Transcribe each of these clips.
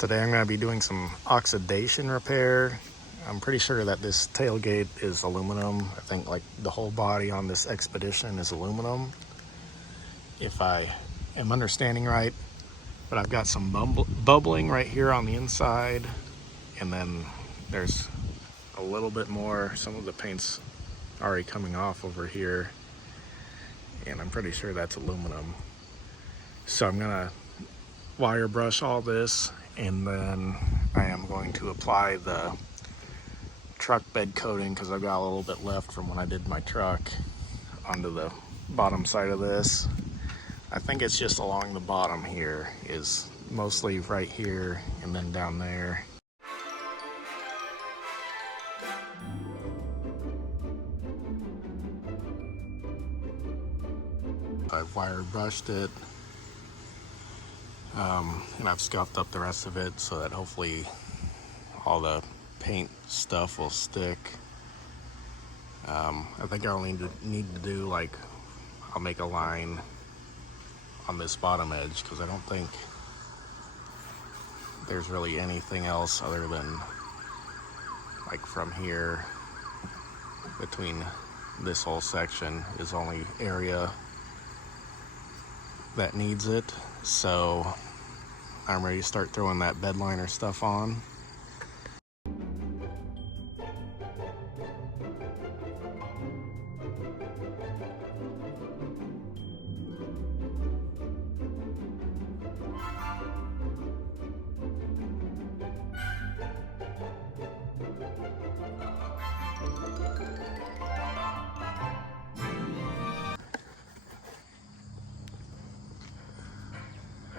Today I'm going to be doing some oxidation repair. I'm pretty sure that this tailgate is aluminum. I think like the whole body on this Expedition is aluminum, if I am understanding right. But I've got some bubbling right here on the inside, and then there's a little bit more. Some of the paint's already coming off over here, and I'm pretty sure that's aluminum. So I'm gonna wire brush all this, and then I am going to apply the truck bed coating, because I've got a little bit left from when I did my truck, onto the bottom side of this. I think it's just along the bottom here, is mostly right here and then down there. I've wire brushed it, and I've scuffed up the rest of it so that hopefully all the paint stuff will stick. I think I'll need to do, like, I'll make a line on this bottom edge, because I don't think there's really anything else other than like from here between this whole section is the only area that needs it. So I'm ready to start throwing that bed liner stuff on.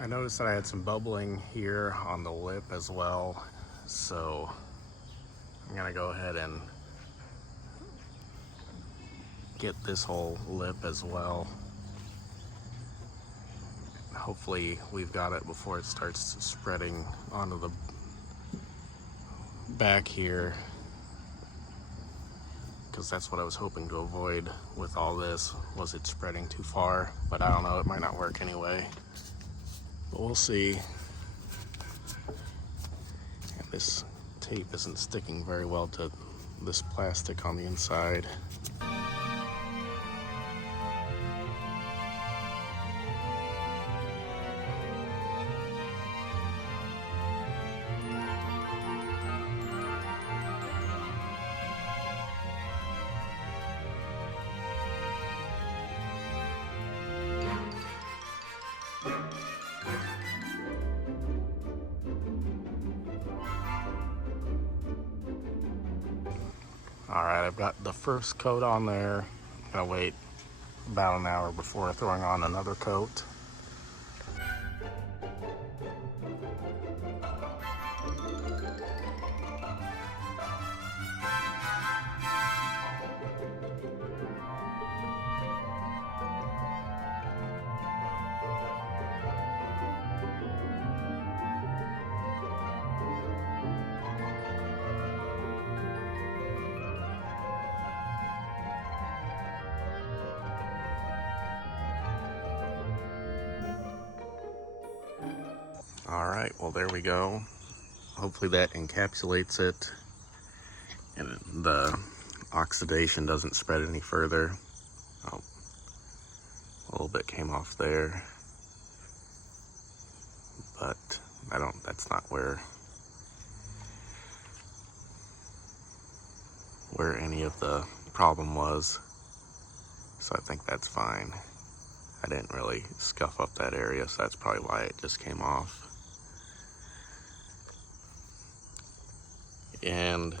I noticed that I had some bubbling here on the lip as well, so I'm gonna go ahead and get this whole lip as well. Hopefully we've got it before it starts spreading onto the back here, because that's what I was hoping to avoid with all this, was it spreading too far. But I don't know, it might not work anyway. But we'll see. And this tape isn't sticking very well to this plastic on the inside. All right, I've got the first coat on there. I'm gonna wait about an hour before throwing on another coat. All right, well, there we go. Hopefully that encapsulates it and the oxidation doesn't spread any further. Oh, a little bit came off there, but that's not where any of the problem was. So I think that's fine. I didn't really scuff up that area, so that's probably why it just came off. And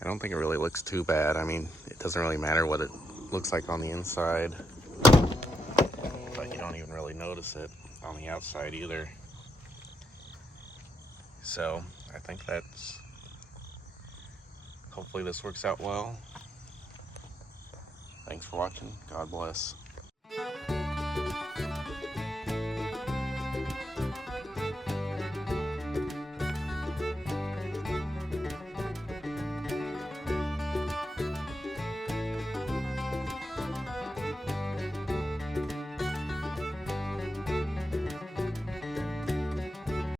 I don't think it really looks too bad. I mean, it doesn't really matter what it looks like on the inside, but you don't even really notice it on the outside either. So I think hopefully this works out well. Thanks for watching. God bless.